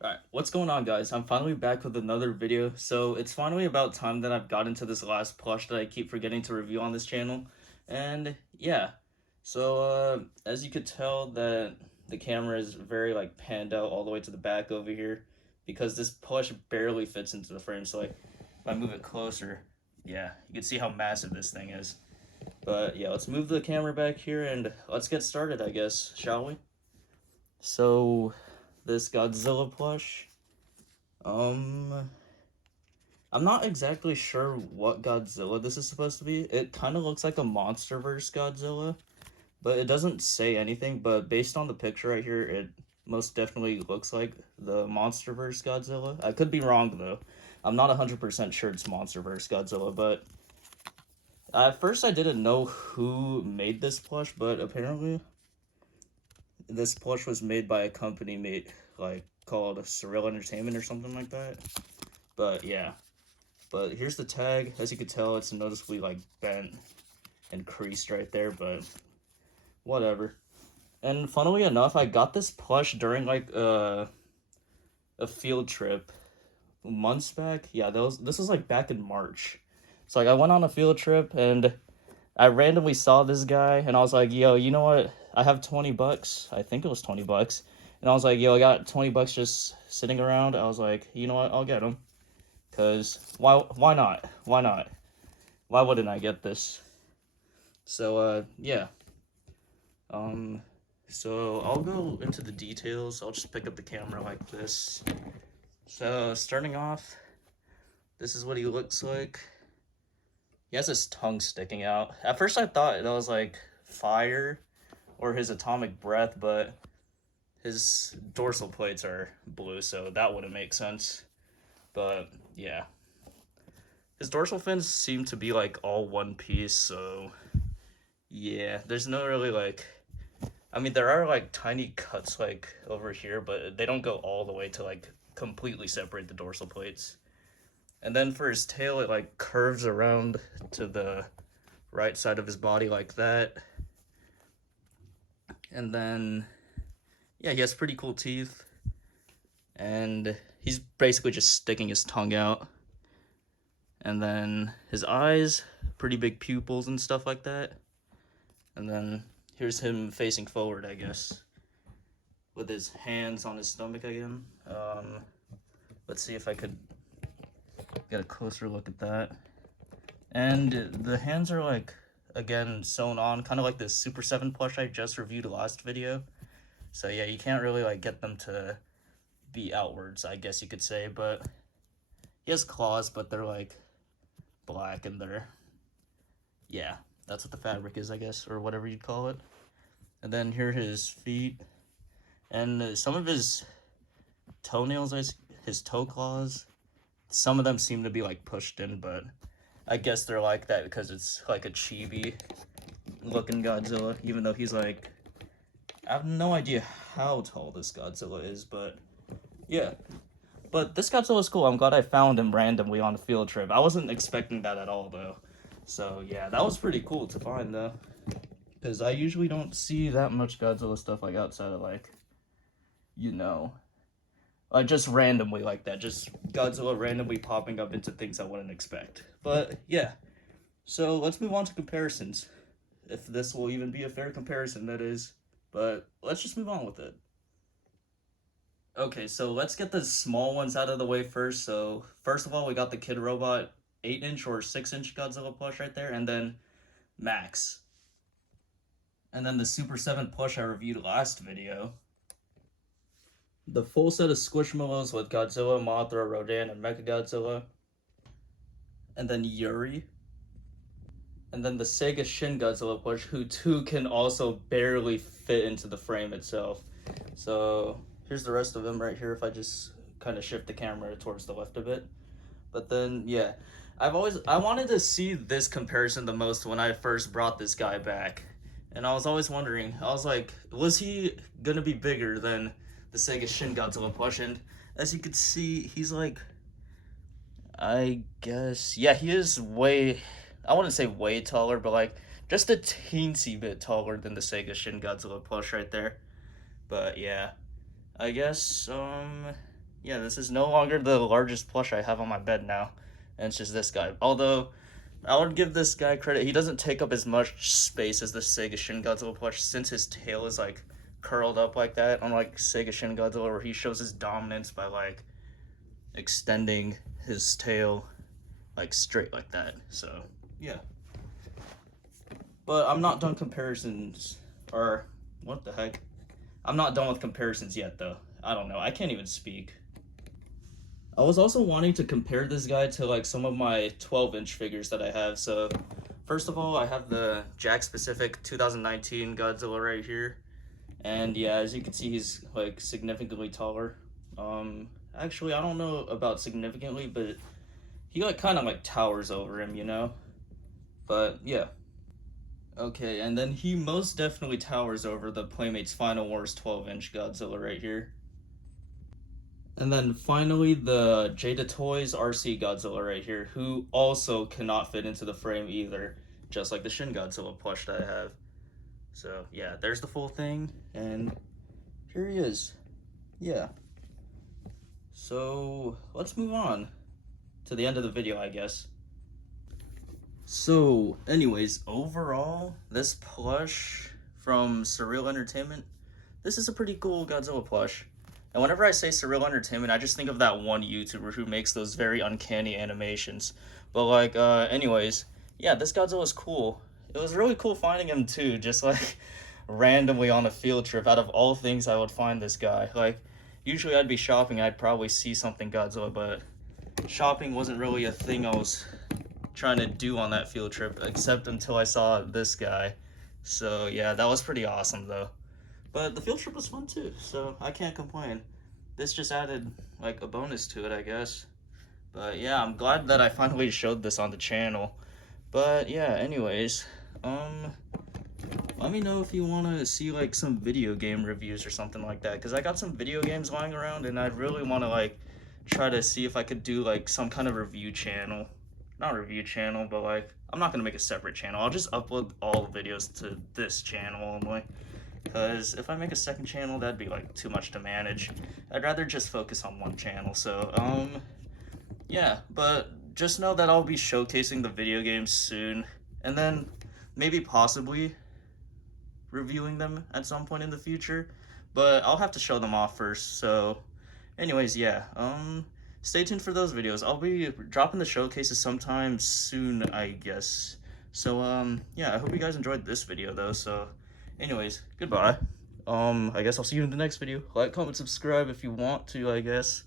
Alright, what's going on, guys? I'm finally back with another video. So it's finally about time that I've gotten to this last plush that I keep forgetting to review on this channel. And yeah, as you could tell that the camera is very like panned out all the way to the back over here because this plush barely fits into the frame. So like if I move it closer, yeah, you can see how massive this thing is. But yeah, let's move the camera back here and let's get started, I guess, shall we? So this Godzilla plush. Um, I'm not exactly sure what Godzilla this is supposed to be. It kind of looks like a MonsterVerse Godzilla, but it doesn't say anything. But based on the picture right here, it most definitely looks like the MonsterVerse Godzilla. I could be wrong though. I'm not 100% sure it's MonsterVerse Godzilla, but at first I didn't know who made this plush, but apparently this plush was made by a company called Surreal Entertainment or something like that. But yeah. But here's the tag. As you can tell, it's noticeably like bent and creased right there, but whatever. And funnily enough, I got this plush during a field trip months back. Yeah, this was like back in March. So like I went on a field trip and I randomly saw this guy and I was like, "Yo, you know what? I have 20 bucks. I think it was 20 bucks." And I was like, "Yo, I got 20 bucks just sitting around." I was like, "You know what? I'll get him." Cause why not? Why not? Why wouldn't I get this? So yeah. Um so I'll go into the details. I'll just pick up the camera like this. So starting off, this is what he looks like. He has his tongue sticking out. At first I thought it was like fire or his atomic breath, but his dorsal plates are blue, so that wouldn't make sense. But yeah. His dorsal fins seem to be like all one piece, so yeah, there's no really like I mean there are like tiny cuts like over here, but they don't go all the way to like completely separate the dorsal plates. And then for his tail it like curves around to the right side of his body like that. And then yeah, he has pretty cool teeth. And he's basically just sticking his tongue out. And then his eyes, pretty big pupils and stuff like that. And then here's him facing forward, I guess, with his hands on his stomach again. Let's see if I could get a closer look at that. And the hands are like, again, sewn on, kind of like this Super 7 plush I just reviewed last video. So yeah, you can't really like get them to be outwards, I guess you could say, but he has claws, but they're like black and they're, yeah, that's what the fabric is, I guess, or whatever you'd call it. And then here are his feet, and some of his toenails, his toe claws, some of them seem to be like pushed in, but I guess they're like that because it's like a chibi looking Godzilla, even though he's like, I have no idea how tall this Godzilla is, but yeah. But this Godzilla's cool. I'm glad I found him randomly on a field trip. I wasn't expecting that at all, though. So yeah, that was pretty cool to find, though. Because I usually don't see that much Godzilla stuff like outside of like, you know, like just randomly like that. Just Godzilla randomly popping up into things I wouldn't expect. But yeah, so let's move on to comparisons. If this will even be a fair comparison, that is. But let's just move on with it. Okay, so let's get the small ones out of the way first. So first of all, we got the Kid Robot 8-inch or 6-inch Godzilla plush right there, and then Max. And then the Super 7 plush I reviewed last video. The full set of Squishmallows with Godzilla, Mothra, Rodan, and Mechagodzilla. And then Yuri. And then the Sega Shin Godzilla plush, who too can also barely fit into the frame itself. So here's the rest of them right here if I just kind of shift the camera towards the left a bit. But then, yeah, I wanted to see this comparison the most when I first brought this guy back. And I was always wondering, I was like, was he gonna be bigger than the Sega Shin Godzilla plush? And as you can see, he's like, I guess, yeah, he is way, I wouldn't say way taller, but like just a teensy bit taller than the Sega Shin Godzilla plush right there. But yeah, I guess, yeah, this is no longer the largest plush I have on my bed now, and it's just this guy. Although, I would give this guy credit, he doesn't take up as much space as the Sega Shin Godzilla plush since his tail is like curled up like that, unlike Sega Shin Godzilla where he shows his dominance by like extending his tail like straight like that. So, yeah. But I'm not done comparisons, or what the heck? I'm not done with comparisons yet though. I don't know. I can't even speak. I was also wanting to compare this guy to like some of my 12-inch figures that I have. So, first of all, I have the Jack Specific 2019 Godzilla right here. And yeah, as you can see, he's like significantly taller. Actually, I don't know about significantly, but he like kind of like towers over him, you know? But yeah. Okay, and then he most definitely towers over the Playmates Final Wars 12-inch Godzilla right here. And then finally, the Jada Toys RC Godzilla right here, who also cannot fit into the frame either, just like the Shin Godzilla plush that I have. So yeah, there's the full thing, and here he is. Yeah. So let's move on to the end of the video, I guess. So, anyways, overall, this plush from Surreal Entertainment, this is a pretty cool Godzilla plush. And whenever I say Surreal Entertainment, I just think of that one YouTuber who makes those very uncanny animations. But like, anyways, yeah, this Godzilla is cool. It was really cool finding him too, just like randomly on a field trip. Out of all things, I would find this guy. Like, usually I'd be shopping, I'd probably see something Godzilla, but shopping wasn't really a thing I was trying to do on that field trip, except until I saw this guy. So yeah, that was pretty awesome though. But the field trip was fun too, so I can't complain. This just added like a bonus to it, I guess. But yeah, I'm glad that I finally showed this on the channel. But yeah, anyways, let me know if you want to see like some video game reviews or something like that, because I got some video games lying around and I really want to like try to see if I could do like some kind of review channel. Not review channel, but like I'm not gonna make a separate channel. I'll just upload all the videos to this channel only, because if I make a second channel, that'd be like too much to manage. I'd rather just focus on one channel. So yeah, but just know that I'll be showcasing the video games soon, and then maybe possibly reviewing them at some point in the future, but I'll have to show them off first. So anyways, yeah, stay tuned for those videos. I'll be dropping the showcases sometime soon, I guess. So yeah, I hope you guys enjoyed this video though. So anyways, goodbye. I guess I'll see you in the next video. Like, comment, subscribe if you want to, I guess.